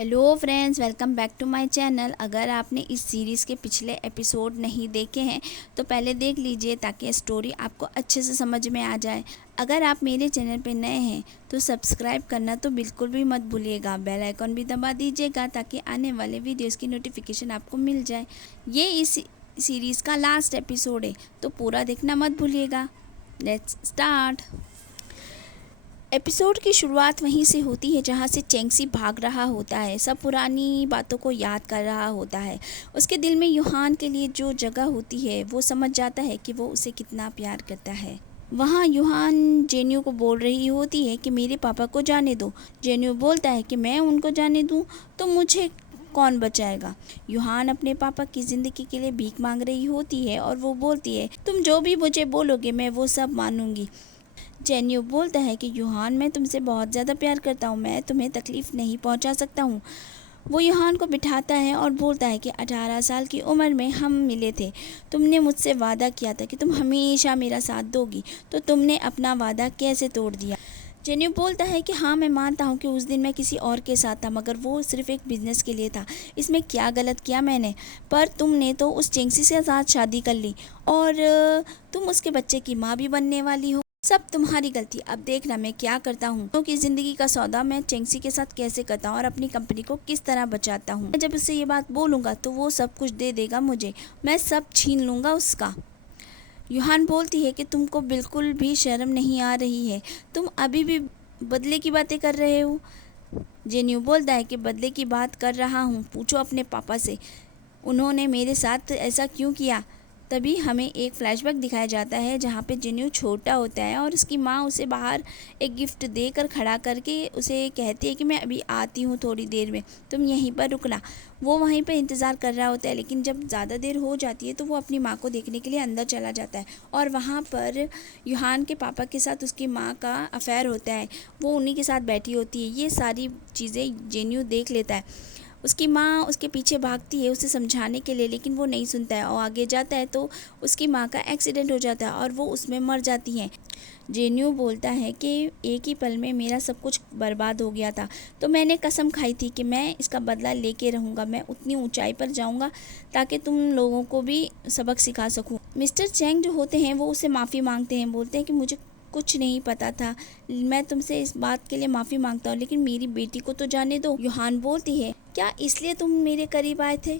Hello friends, welcome back to my channel. अगर आपने इस सीरीज़ के पिछले एपिसोड नहीं देखे हैं तो पहले देख लीजिए ताकि स्टोरी आपको अच्छे से समझ में आ जाए। अगर आप मेरे चैनल पर नए हैं तो सब्सक्राइब करना तो बिल्कुल भी मत भूलिएगा। बेल आइकॉन भी दबा दीजिएगा ताकि आने वाले वीडियोस की नोटिफिकेशन आपको मिल जाए। ये इस सीरीज़ का लास्ट एपिसोड है तो पूरा देखना मत भूलिएगा। Let's start. एपिसोड की शुरुआत वहीं से होती है जहाँ से चेंगसी भाग रहा होता है। सब पुरानी बातों को याद कर रहा होता है। उसके दिल में यूहान के लिए जो जगह होती है वो समझ जाता है कि वो उसे कितना प्यार करता है। वहाँ यूहान जेन्यू को बोल रही होती है कि मेरे पापा को जाने दो। जेन्यू बोलता है कि मैं उनको जाने दूँ तो मुझे कौन बचाएगा। यूहान अपने पापा की ज़िंदगी के लिए भीख मांग रही होती है और वो बोलती है तुम जो भी मुझे बोलोगे मैं वो सब मानूंगी। जेन्यू बोलता है कि यूहान मैं तुमसे बहुत ज़्यादा प्यार करता हूँ, मैं तुम्हें तकलीफ़ नहीं पहुँचा सकता हूँ। वो यूहान को बिठाता है और बोलता है कि 18 साल की उम्र में हम मिले थे। तुमने मुझसे वादा किया था कि तुम हमेशा मेरा साथ दोगी, तो तुमने अपना वादा कैसे तोड़ दिया। जेन्यू बोलता है कि हाँ मैं मानता हूँ कि उस दिन मैं किसी और के साथ था, मगर वो सिर्फ एक बिजनेस के लिए था। इसमें क्या गलत किया मैंने। पर तुमने तो उस चेंगसी के साथ शादी कर ली और तुम उसके बच्चे की माँ भी बनने वाली हो। सब तुम्हारी गलती। अब देखना मैं क्या करता हूँ, क्योंकि ज़िंदगी का सौदा मैं चेंगसी के साथ कैसे करता हूँ और अपनी कंपनी को किस तरह बचाता हूँ। मैं जब उससे ये बात बोलूँगा तो वो सब कुछ दे देगा मुझे, मैं सब छीन लूँगा उसका। यूहान बोलती है कि तुमको बिल्कुल भी शर्म नहीं आ रही है, तुम अभी भी बदले की बातें कर रहे हो। जेन्यू बोलता है कि बदले की बात कर रहा हूँ, पूछो अपने पापा से, उन्होंने मेरे साथ ऐसा क्यों किया। तभी हमें एक फ्लैशबैक दिखाया जाता है जहाँ पे जेन्यू छोटा होता है और उसकी माँ उसे बाहर एक गिफ्ट देकर खड़ा करके उसे कहती है कि मैं अभी आती हूँ थोड़ी देर में, तुम यहीं पर रुकना। वो वहीं पर इंतज़ार कर रहा होता है, लेकिन जब ज़्यादा देर हो जाती है तो वो अपनी माँ को देखने के लिए अंदर चला जाता है और वहाँ पर यूहान के पापा के साथ उसकी माँ का अफेयर होता है। वो उन्हीं के साथ बैठी होती है। ये सारी चीज़ें जेन्यू देख लेता है। उसकी माँ उसके पीछे भागती है उसे समझाने के लिए, लेकिन वो नहीं सुनता है और आगे जाता है तो उसकी माँ का एक्सीडेंट हो जाता है और वो उसमें मर जाती हैं। जेन्यू बोलता है कि एक ही पल में मेरा सब कुछ बर्बाद हो गया था, तो मैंने कसम खाई थी कि मैं इसका बदला लेके रहूँगा। मैं उतनी ऊंचाई पर जाऊँगा ताकि तुम लोगों को भी सबक सिखा सकूँ। मिस्टर चैंग जो होते हैं वो उसे माफ़ी मांगते हैं, बोलते हैं कि मुझे कुछ नहीं पता था, मैं तुमसे इस बात के लिए माफ़ी मांगता हूँ, लेकिन मेरी बेटी को तो जाने दो। यूहान बोलती है क्या इसलिए तुम मेरे करीब आए थे,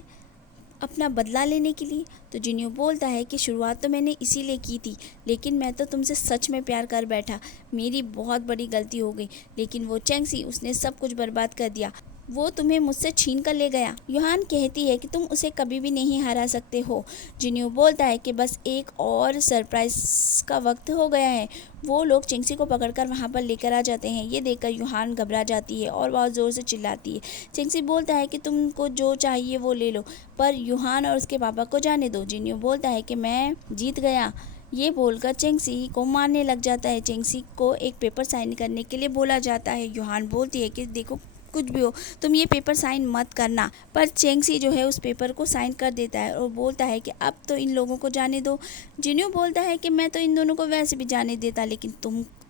अपना बदला लेने के लिए। तो जिन्यू बोलता है कि शुरुआत तो मैंने इसीलिए की थी, लेकिन मैं तो तुमसे सच में प्यार कर बैठा, मेरी बहुत बड़ी गलती हो गई। लेकिन वो चेंगसी उसने सब कुछ बर्बाद कर दिया, वो तुम्हें मुझसे छीन कर ले गया। यूहान कहती है कि तुम उसे कभी भी नहीं हरा सकते हो। जिन्यू बोलता है कि बस एक और सरप्राइज का वक्त हो गया है। वो लोग चिंगसी को पकड़कर वहाँ पर लेकर आ जाते हैं। ये देखकर यूहान घबरा जाती है और बहुत ज़ोर से चिल्लाती है। चिंगसी बोलता है कि तुमको जो चाहिए वो ले लो, पर यूहान और उसके पापा को जाने दो। जिन्यू बोलता है कि मैं जीत गया। ये बोलकर चेंगसी को मारने लग जाता है। चेंगसी को एक पेपर साइन करने के लिए बोला जाता है। यूहान बोलती है कि देखो कुछ भी हो तुम ये पेपर साइन मत करना, पर चेंगसी जो है उस पेपर को साइन कर देता है और बोलता है कि अब तो इन लोगों को जाने दो। जिन्यू बोलता है कि मैं तो इन दोनों को वैसे भी जाने देता, लेकिन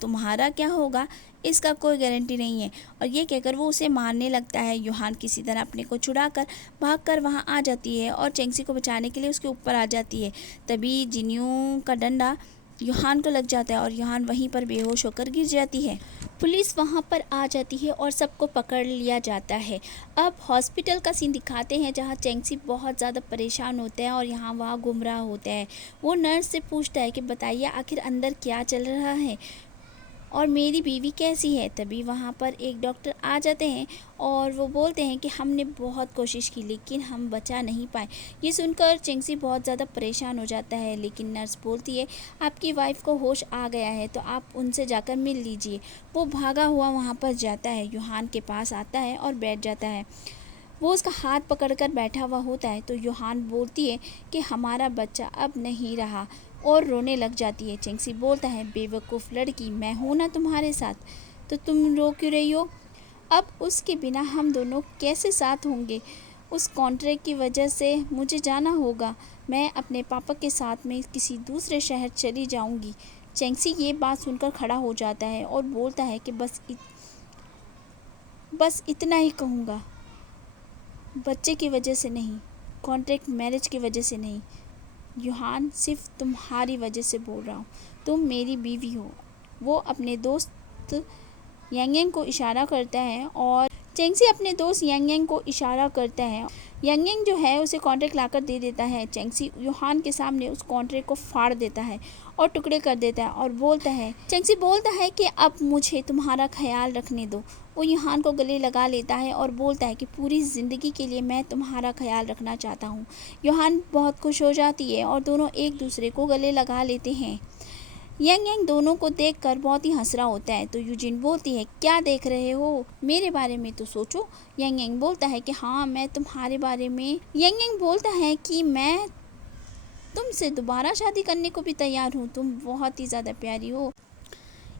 तुम्हारा क्या होगा इसका कोई गारंटी नहीं है। और ये कहकर वो उसे मारने लगता है। यूहान किसी तरह अपने को छुड़ाकर भागकर वहाँ आ जाती है और चेंगसी को बचाने के लिए उसके ऊपर आ जाती है। तभी जिन्यू का डंडा यूहान को लग जाता है और यूहान वहीं पर बेहोश होकर गिर जाती है। पुलिस वहाँ पर आ जाती है और सबको पकड़ लिया जाता है। अब हॉस्पिटल का सीन दिखाते हैं जहाँ चेंगसी बहुत ज़्यादा परेशान होता है और यहाँ वहाँ गुम रहा होता है। वो नर्स से पूछता है कि बताइए आखिर अंदर क्या चल रहा है और मेरी बीवी कैसी है। तभी वहाँ पर एक डॉक्टर आ जाते हैं और वो बोलते हैं कि हमने बहुत कोशिश की लेकिन हम बचा नहीं पाए। ये सुनकर चेंगसी बहुत ज़्यादा परेशान हो जाता है, लेकिन नर्स बोलती है आपकी वाइफ को होश आ गया है तो आप उनसे जाकर मिल लीजिए। वो भागा हुआ वहाँ पर जाता है, यूहान के पास आता है और बैठ जाता है। वो उसका हाथ पकड़कर बैठा हुआ होता है तो यूहान बोलती है कि हमारा बच्चा अब नहीं रहा और रोने लग जाती है। चेंगसी बोलता है बेवकूफ़ लड़की, मैं हूँ ना तुम्हारे साथ, तो तुम रो क्यों रही हो। अब उसके बिना हम दोनों कैसे साथ होंगे। उस कॉन्ट्रैक्ट की वजह से मुझे जाना होगा। मैं अपने पापा के साथ में किसी दूसरे शहर चली जाऊंगी। चेंगसी ये बात सुनकर खड़ा हो जाता है और बोलता है कि बस इतना ही कहूँगा। बच्चे की वजह से नहीं, कॉन्ट्रैक्ट मैरिज की वजह से नहीं, यूहान सिर्फ तुम्हारी वजह से बोल रहा हूँ। तुम मेरी बीवी हो। वो अपने दोस्त यांग यांग को इशारा करता है और चेंगसी अपने दोस्त यांग यांग को इशारा करता है। यांग यांग जो है उसे कॉन्ट्रैक्ट लाकर दे देता है। चेंगसी यूहान के सामने उस कॉन्ट्रैक्ट को फाड़ देता है और टुकड़े कर देता है और बोलता है, चेंगसी बोलता है कि अब मुझे तुम्हारा ख्याल रखने दो। वो यूहान को गले लगा लेता है और बोलता है कि पूरी ज़िंदगी के लिए मैं तुम्हारा ख्याल रखना चाहता हूँ। यूहान बहुत खुश हो जाती है और दोनों एक दूसरे को गले लगा लेते हैं। यांग यांग दोनों को देखकर बहुत ही हंस रहा होता है तो यूजिन बोलती है, क्या देख रहे हो, मेरे बारे में तो सोचो। यांग यांग बोलता है कि हाँ, मैं तुम्हारे बारे में। यांग यांग बोलता है कि मैं तुमसे दोबारा शादी करने को भी तैयार हूँ, तुम बहुत ही ज़्यादा प्यारी हो।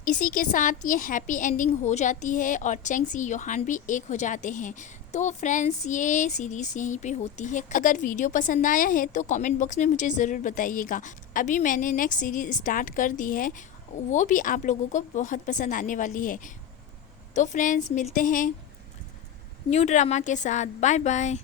इसी के साथ ये हैप्पी एंडिंग हो जाती है और चेंगसी यूहान भी एक हो जाते हैं। तो फ्रेंड्स, ये सीरीज़ यहीं पे होती है। अगर वीडियो पसंद आया है तो कमेंट बॉक्स में मुझे ज़रूर बताइएगा। अभी मैंने नेक्स्ट सीरीज़ स्टार्ट कर दी है, वो भी आप लोगों को बहुत पसंद आने वाली है। तो फ्रेंड्स, मिलते हैं न्यू ड्रामा के साथ। Bye bye.